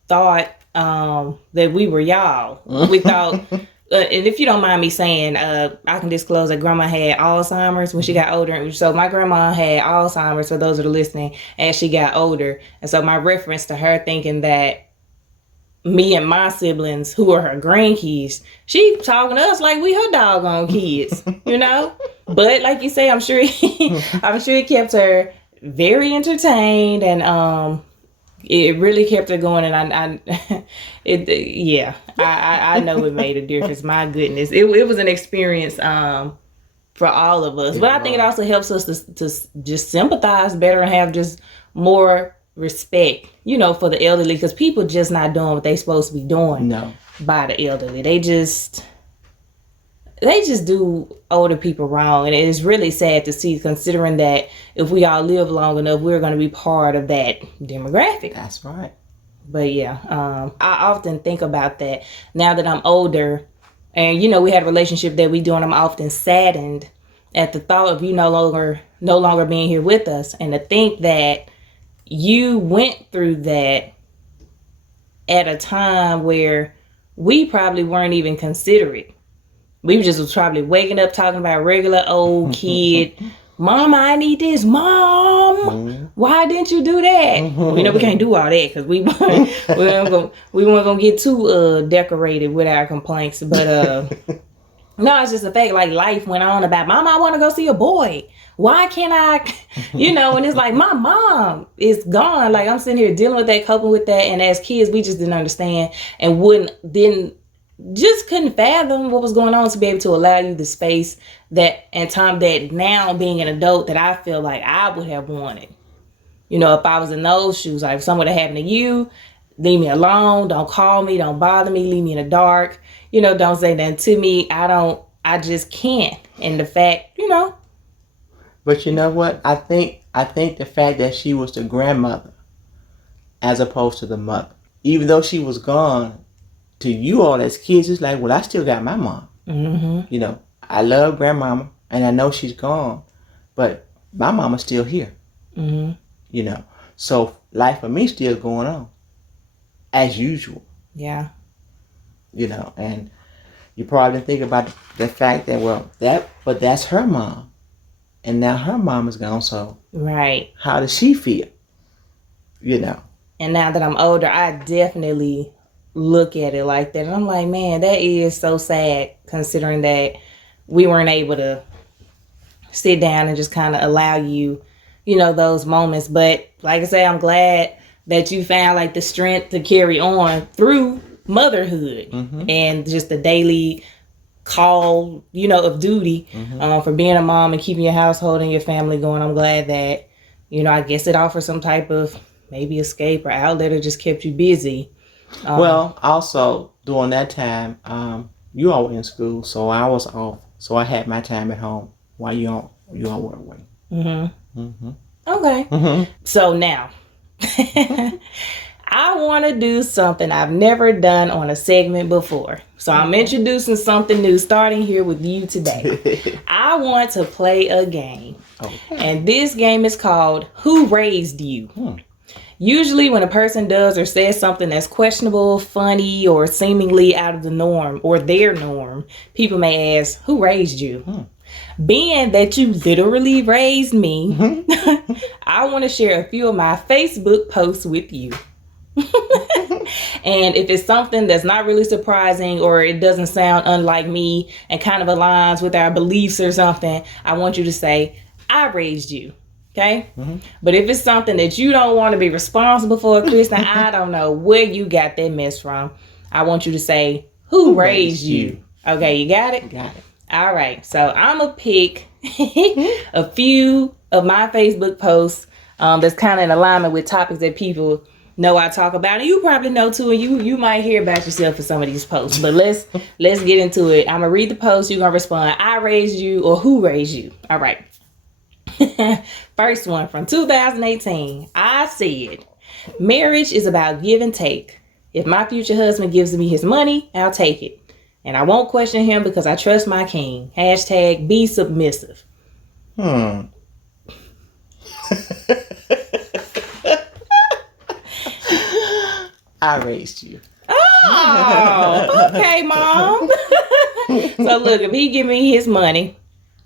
thought that we were y'all, we thought, and if you don't mind me saying, I can disclose that grandma had Alzheimer's when she got older. So my grandma had Alzheimer's, for those that are listening, as she got older. And so my reference to her thinking that me and my siblings, who are her grandkids, she talking to us like we her doggone kids, But like you say, I'm sure it kept her very entertained, and it really kept her going. And I know it made a difference. My goodness, it was an experience for all of us. But I think it also helps us to just sympathize better and have just more respect, for the elderly, because people just not doing what they supposed to be doing by the elderly. They just do older people wrong, and it's really sad to see, considering that if we all live long enough, we're going to be part of that demographic. That's right. But I often think about that now that I'm older, and we had a relationship that we do, and I'm often saddened at the thought of you no longer being here with us, and to think that you went through that at a time where we probably weren't even considerate. We just was probably waking up talking about regular old kid. Mama, I need this. Mom, why didn't you do that? We can't do all that because we weren't gonna get too decorated with our complaints. But No, it's just the fact like life went on about, Mom, I want to go see a boy. Why can't I, and it's like my mom is gone. Like I'm sitting here dealing with that, coping with that. And as kids, we just didn't understand and just couldn't fathom what was going on to be able to allow you the space that and time that now being an adult that I feel like I would have wanted. If I was in those shoes, like if something would have happened to you, leave me alone. Don't call me. Don't bother me. Leave me in the dark. Don't say nothing to me. I just can't. And the fact, But you know what? I think the fact that she was the grandmother as opposed to the mother, even though she was gone, to you all as kids, it's like, well, I still got my mom. Mm-hmm. I love grandmama and I know she's gone, but my mama's still here. Mm-hmm. So life for me still going on as usual. Yeah. And you probably think about the fact that, but that's her mom. And now her mom is gone, so right. How does she feel? And now that I'm older, I definitely look at it like that. And I'm like, man, that is so sad considering that we weren't able to sit down and just kind of allow you, those moments. But like I say, I'm glad that you found like the strength to carry on through motherhood and just the daily call, of duty for being a mom and keeping your household and your family going. I'm glad that, I guess it offers some type of maybe escape or outlet or just kept you busy. Well, also during that time, you all were in school, so I was off. So I had my time at home while you all were away. Okay. So now, I want to do something I've never done on a segment before. So I'm introducing something new, starting here with you today. I want to play a game. Okay. And this game is called Who Raised You? Usually when a person does or says something that's questionable, funny, or seemingly out of the norm or their norm, people may ask, who raised you? Being that you literally raised me, I want to share a few of my Facebook posts with you. And if it's something that's not really surprising or it doesn't sound unlike me and kind of aligns with our beliefs or something, I want you to say, I raised you. Okay? But if it's something that you don't want to be responsible for, Kristen, I don't know where you got that mess from. I want you to say, who raised you? Okay, you got it? Got it. All right. So I'm going to pick a few of my Facebook posts that's kind of in alignment with topics that people know I talk about. And you probably know too, and you might hear about yourself in some of these posts. But let's get into it. I'm going to read the post. You're going to respond, I raised you or who raised you? All right. First one from 2018. I said, marriage is about give and take. If my future husband gives me his money, I'll take it. And I won't question him because I trust my king. # be submissive. I raised you. Oh, okay, Mom. So look, if he give me his money,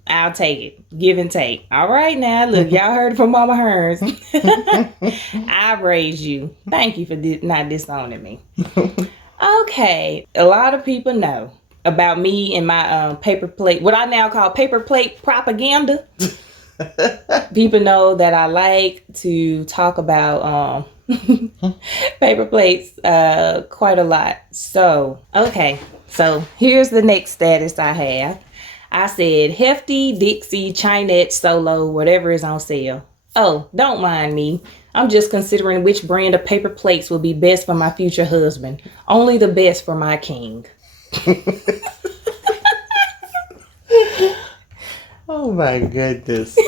I'll take it. Give and take. All right now. Look, y'all heard it from Mama Hearns. I raised you. Thank you for not disowning me. Okay. A lot of people know about me and my paper plate, what I now call paper plate propaganda. People know that I like to talk about paper plates quite a lot. So, okay. So here's the next status I have. I said, Hefty, Dixie, Chinette, Solo, whatever is on sale. Oh, don't mind me. I'm just considering which brand of paper plates will be best for my future husband. Only the best for my king. Oh my goodness.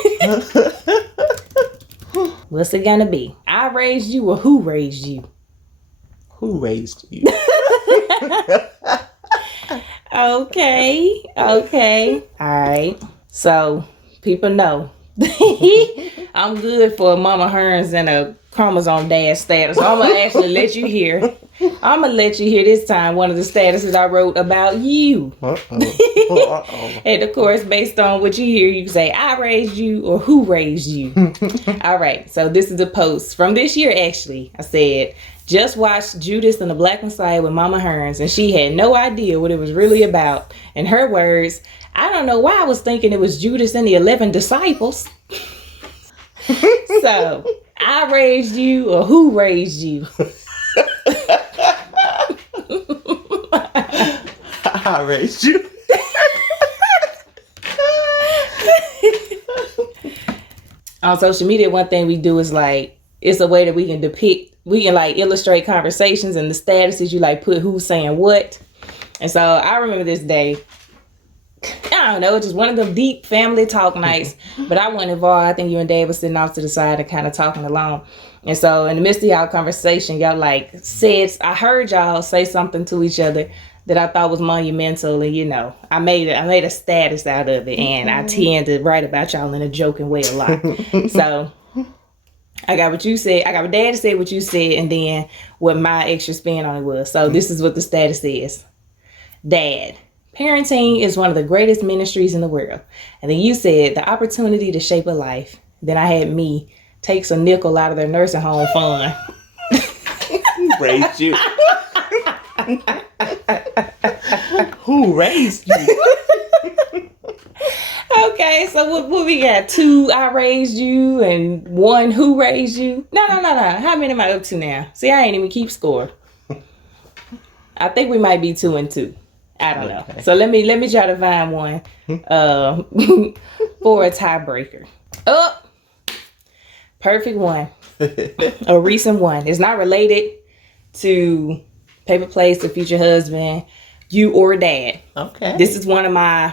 What's it gonna be? I raised you or who raised you? Who raised you? Okay. All right. So people know I'm good for a Mama Hearns and a chromosome dash status. So I'm gonna actually let you hear. I'm gonna let you hear this time one of the statuses I wrote about you. And of course, based on what you hear, you can say I raised you or who raised you. All right. So this is a post from this year. Actually, I said, just watched Judas and the Black Messiah with Mama Hearns, and she had no idea what it was really about. In her words, I don't know why I was thinking it was Judas and the 11 disciples. So, I raised you, or who raised you? I raised you. On social media, one thing we do is like, it's a way that we can like illustrate conversations, and the statuses you like put who's saying what. And so I remember this day, I don't know, just one of them deep family talk nights, but I wasn't involved. I think you and Dave was sitting off to the side and kind of talking along. And so in the midst of y'all conversation, y'all like said, I heard y'all say something to each other that I thought was monumental, and you know, I made a status out of it, and I tend to write about y'all in a joking way a lot. So I got what you said, I got what Dad said, what you said, and then what my extra spin on it was. So this is what the status is. Dad, parenting is one of the greatest ministries in the world. And then you said the opportunity to shape a life. Then I had me takes a nickel out of their nursing home fund. Who raised you? Who raised you? Okay, so what we got? 2, I raised you, and 1, who raised you? No. How many am I up to now? See, I ain't even keep score. I think we might be 2 and 2. I don't know. So let me try to find one for a tiebreaker. Oh, perfect one. A recent one. It's not related to Paper Plates, the future husband, you or Dad. Okay. This is one of my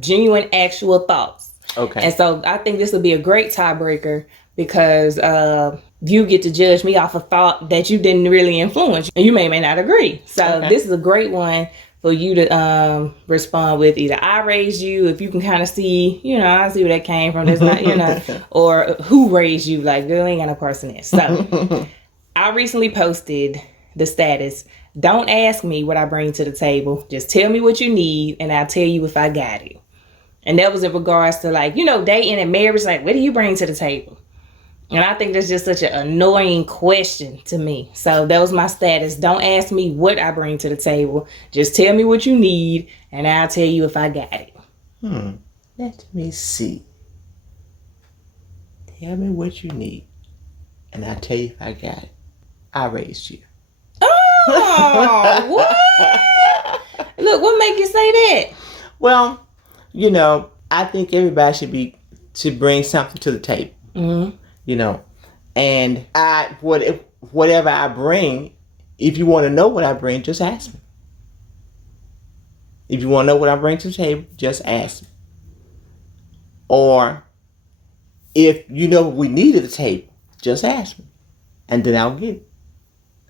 genuine actual thoughts. Okay. And so I think this will be a great tiebreaker because you get to judge me off a thought that you didn't really influence, and you may not agree. So This is a great one for you to respond with. Either I raised you, if you can kind of see, you know, I see where that came from. There's not, you know, or who raised you, like girl ain't got no person in. So I recently posted the status, don't ask me what I bring to the table. Just tell me what you need and I'll tell you if I got it. And that was in regards to like, you know, dating and marriage, like what do you bring to the table? And I think that's just such an annoying question to me. So that was my status. Don't ask me what I bring to the table. Just tell me what you need and I'll tell you if I got it. Let me see. Tell me what you need and I'll tell you if I got it. I raised you. Oh, what? Look, what make you say that? Well, you know, I think everybody should bring something to the table. Mm-hmm. You know, and whatever I bring, if you want to know what I bring, just ask me. If you want to know what I bring to the table, just ask me. Or if you know what we need at the table, just ask me, and then I'll get it.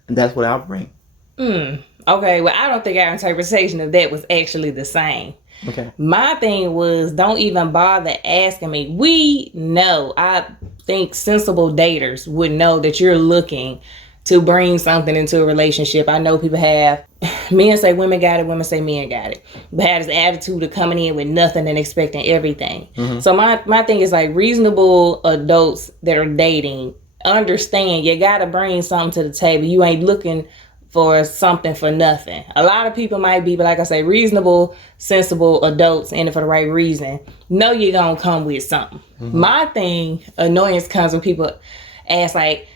And that's what I'll bring. Okay, well, I don't think our interpretation of that was actually the same. Okay. My thing was, don't even bother asking me. We know, I think sensible daters would know that you're looking to bring something into a relationship. I know people have, men say women got it, women say men got it. But have this attitude of coming in with nothing and expecting everything. Mm-hmm. So my thing is like reasonable adults that are dating, understand you got to bring something to the table. You ain't looking for something for nothing. A lot of people might be, but like I say, reasonable, sensible adults in it for the right reason. Know you're going to come with something. Mm-hmm. My thing, annoyance comes when people ask like,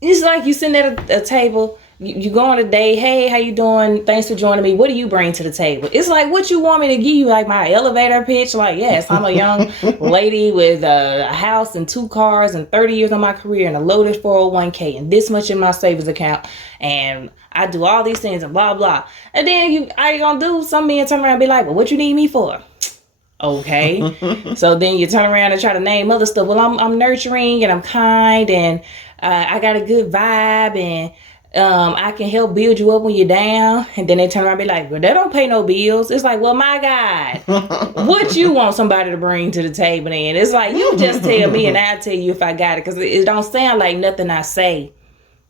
it's like you sitting at a table, you go on a date, hey, how you doing? Thanks for joining me. What do you bring to the table? It's like, what you want me to give you? Like my elevator pitch? Like, yes, I'm a young lady with a house and 2 cars and 30 years on my career and a loaded 401k and this much in my savings account. And I do all these things and blah, blah. And then are you going to do? Some men turn around and be like, well, what you need me for? Okay. So then you turn around and try to name other stuff. Well, I'm nurturing and I'm kind and I got a good vibe and I can help build you up when you're down. And then they turn around and be like, well, they don't pay no bills. It's like, well, my God, what you want somebody to bring to the table then? It's like, you just tell me and I'll tell you if I got it. Because it don't sound like nothing I say.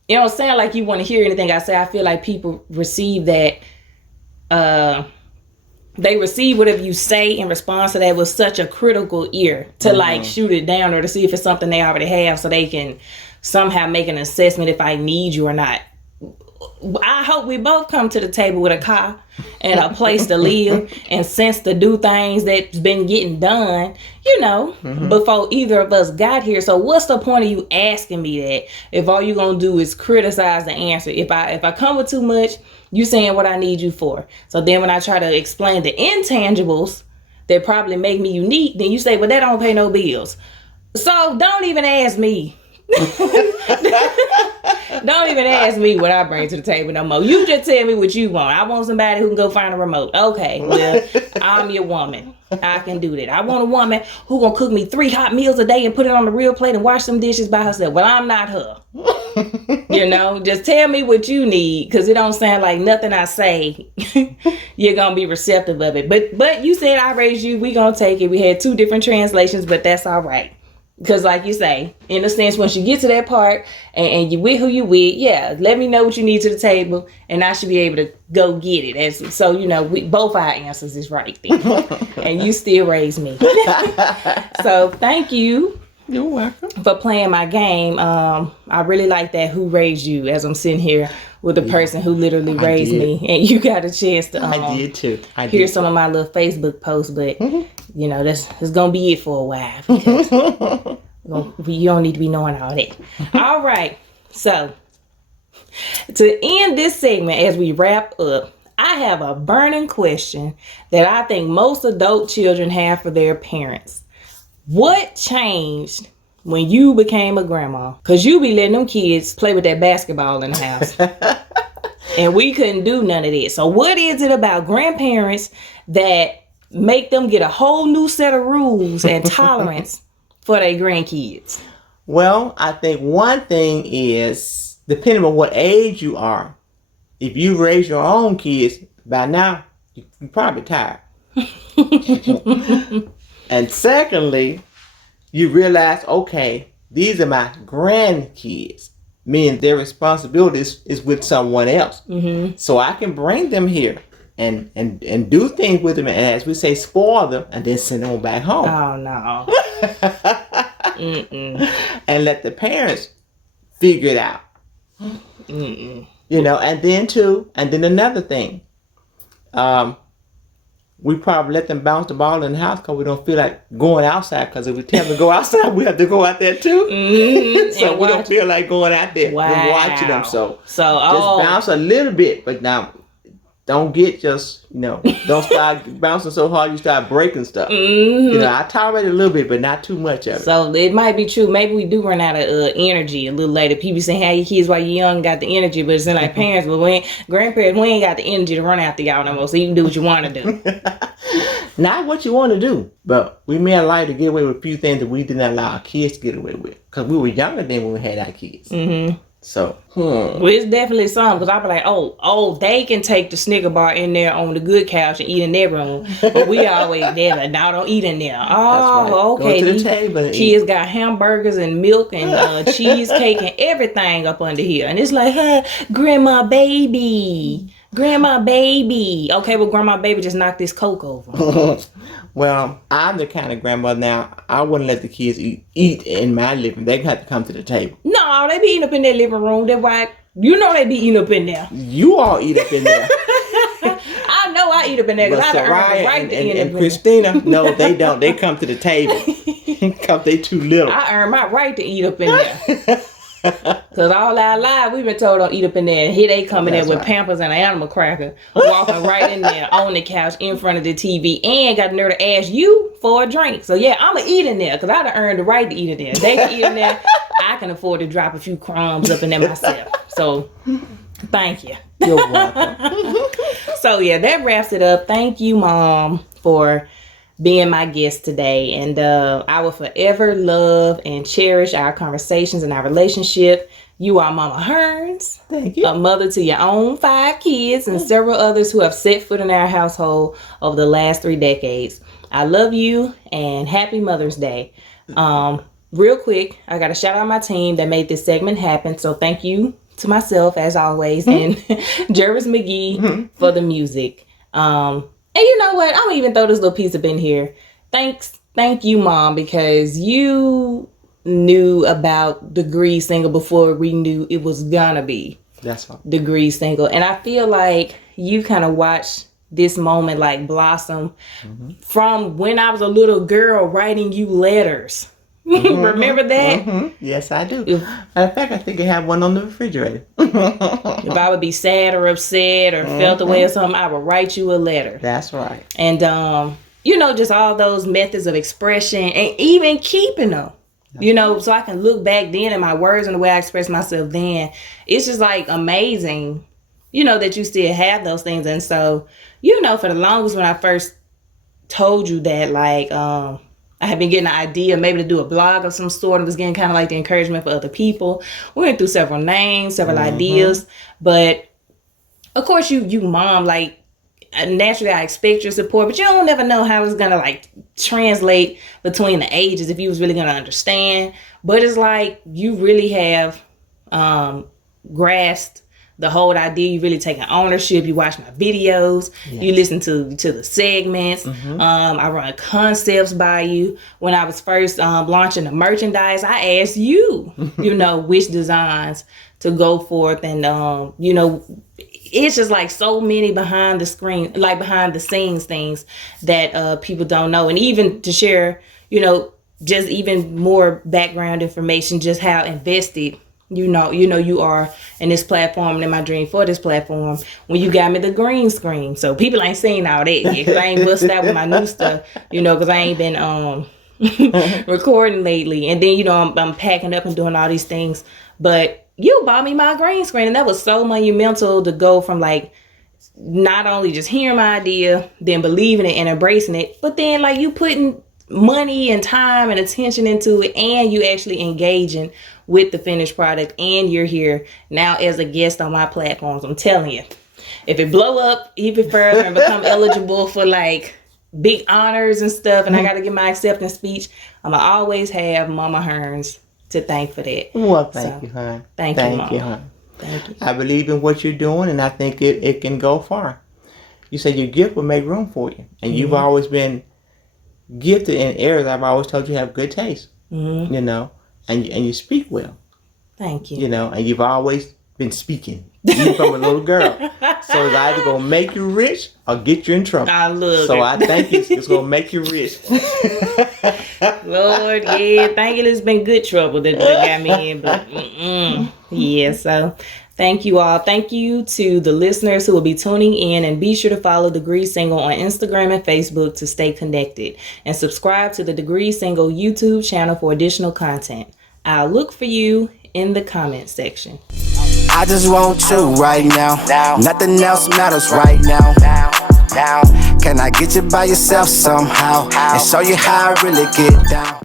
It don't sound like you want to hear anything I say. I feel like people receive that, they receive whatever you say in response to that with such a critical ear to like shoot it down or to see if it's something they already have so they can somehow make an assessment if I need you or not. I hope we both come to the table with a car and a place to live and sense to do things that's been getting done, before either of us got here. So what's the point of you asking me that if all you're going to do is criticize the answer? If I come with too much, you saying what I need you for. So then when I try to explain the intangibles that probably make me unique, then you say, well, that don't pay no bills. So don't even ask me. Don't even ask me what I bring to the table no more. You just tell me what you want. I want somebody who can go find a remote. Okay, well, I'm your woman. I can do that. I want a woman who gonna cook me 3 hot meals a day and put it on the real plate and wash some dishes by herself. Well, I'm not her. Just tell me what you need, because it don't sound like nothing I say you're gonna be receptive of it. But you said I raised you, we gonna take it. We had 2 different translations, but that's all right. Because like you say, in a sense, once you get to that part and you with who you with, let me know what you need to the table and I should be able to go get it. So, both our answers is right then. And you still raised me. So thank you. You're welcome. For playing my game. I really like that who raised you, as I'm sitting here with the person who literally raised me. And you got a chance to I did too. Hear some of my little Facebook posts, but that's gonna be it for a while, because you don't need to be knowing all that. All right, so to end this segment as we wrap up, I have a burning question that I think most adult children have for their parents. What changed when you became a grandma? Because you be letting them kids play with that basketball in the house. And we couldn't do none of that. So what is it about grandparents that make them get a whole new set of rules and tolerance for their grandkids? Well, I think one thing is, depending on what age you are, if you raise your own kids, by now, you're probably tired. And secondly, you realize, okay, these are my grandkids, meaning their responsibility is with someone else. Mm-hmm. So I can bring them here and do things with them, and as we say, spoil them, and then send them back home. Oh, no. And let the parents figure it out. And then another thing. We probably let them bounce the ball in the house because we don't feel like going outside. Because if we tell them to go outside, we have to go out there too. Mm-hmm. So we don't feel like going out there and watching them. So just bounce a little bit, but now don't get don't start bouncing so hard you start breaking stuff. Mm-hmm. I tolerate it a little bit, but not too much of it. So it might be true. Maybe we do run out of energy a little later. People say, "Hey, your kids while you're young got the energy," but it's like parents, but grandparents, we ain't got the energy to run after y'all no more. So you can do what you want to do. Not what you want to do, but we may allow you to get away with a few things that we didn't allow our kids to get away with, because we were younger than when we had our kids. Mm-hmm. So, Well, it's definitely some, because I'll be like, oh, they can take the Snicker bar in there on the good couch and eat in their room. But we always never, now don't eat in there. Oh, right. Okay. Go to the table and kids got hamburgers and milk and cheesecake and everything up under here. And it's like, grandma baby. Okay, well, grandma baby just knocked this Coke over. Well, I'm the kind of grandmother now, I wouldn't let the kids eat in my living room. They have to come to the table. No, they be eating up in their living room. That's why, they be eating up in there. You all eat up in there. I know I eat up in there because I earned the right to eat up in there. And Christina, no, they don't. They come to the table because they too little. I earned my right to eat up in there. Because all our lives, we've been told don't eat up in there. And here they come in there with Pampers and an animal cracker, walking right in there on the couch in front of the TV, and got the nerve to ask you for a drink. So yeah, I'm going to eat in there because I done earned the right to eat in there. They can eat in there. I can afford to drop a few crumbs up in there myself. So thank you. You're welcome. So yeah, that wraps it up. Thank you, Mom, for being my guest today. And I will forever love and cherish our conversations and our relationship. You are Mama Hearns. Thank you. A mother to your own 5 kids and several others who have set foot in our household over the last 3 decades. I love you and happy Mother's Day. Real quick, I got to shout out my team that made this segment happen. So thank you to myself, as always, and Jervis McGee for the music. And you know what? I'm going to even throw this little piece up in here. Thank you, Mom, because you knew about Degree Single before we knew it was gonna be That's right. Degree Single. And I feel like you kind of watched this moment like blossom from when I was a little girl writing you letters. Remember that? Yes, I do. If- Matter of fact, I think I have one on the refrigerator. If I would be sad or upset or felt away or something, I would write you a letter. That's right. And just all those methods of expression and even keeping them. So I can look back then at my words and the way I expressed myself then. It's just like amazing, that you still have those things. And so, for the longest when I first told you that, like, I had been getting an idea maybe to do a blog of some sort. It was getting kind of like the encouragement for other people. We went through several names, several ideas. But, of course, you mom, like, naturally I expect your support, but you don't never know how it's gonna like translate between the ages if you was really gonna understand. But it's like you really have grasped the whole idea. You really taking ownership. You watch my videos. Yes. You listen to the segments. I run concepts by you. When I was first launching the merchandise, I asked you, which designs to go forth, and it's just like so many behind the screen, like behind the scenes things that people don't know. And even to share, just even more background information, just how invested, you are in this platform and in my dream for this platform when you got me the green screen. So people ain't seen all that yet because I ain't busted out with my new stuff, because I ain't been recording lately. And then, I'm packing up and doing all these things. But you bought me my green screen, and that was so monumental to go from like not only just hearing my idea, then believing it and embracing it, but then like you putting money and time and attention into it, and you actually engaging with the finished product, and you're here now as a guest on my platforms. I'm telling you, if it blow up even further and become eligible for like big honors and stuff, and I got to give my acceptance speech, I'm gonna always have Mama Hearns to thank for that. Well, thank you, hon. Thank you, hon. Thank you. I believe in what you're doing, and I think it can go far. You said your gift will make room for you, and you've always been gifted in areas. I've always told you have good taste, and you speak well. Thank you. And you've always been speaking, even from a little girl. So it's either gonna make you rich or get you in trouble. I love so it. I think it's gonna make you rich. Lord, yeah, thank you. It's been good trouble that got me in, but yeah. So thank you all. Thank you to the listeners who will be tuning in, and be sure to follow Degree Single on Instagram and Facebook to stay connected, and subscribe to the Degree Single YouTube channel for additional content. I'll look for you in the comment section. I just want you right now. Nothing else matters right now. Can I get you by yourself somehow and show you how I really get down?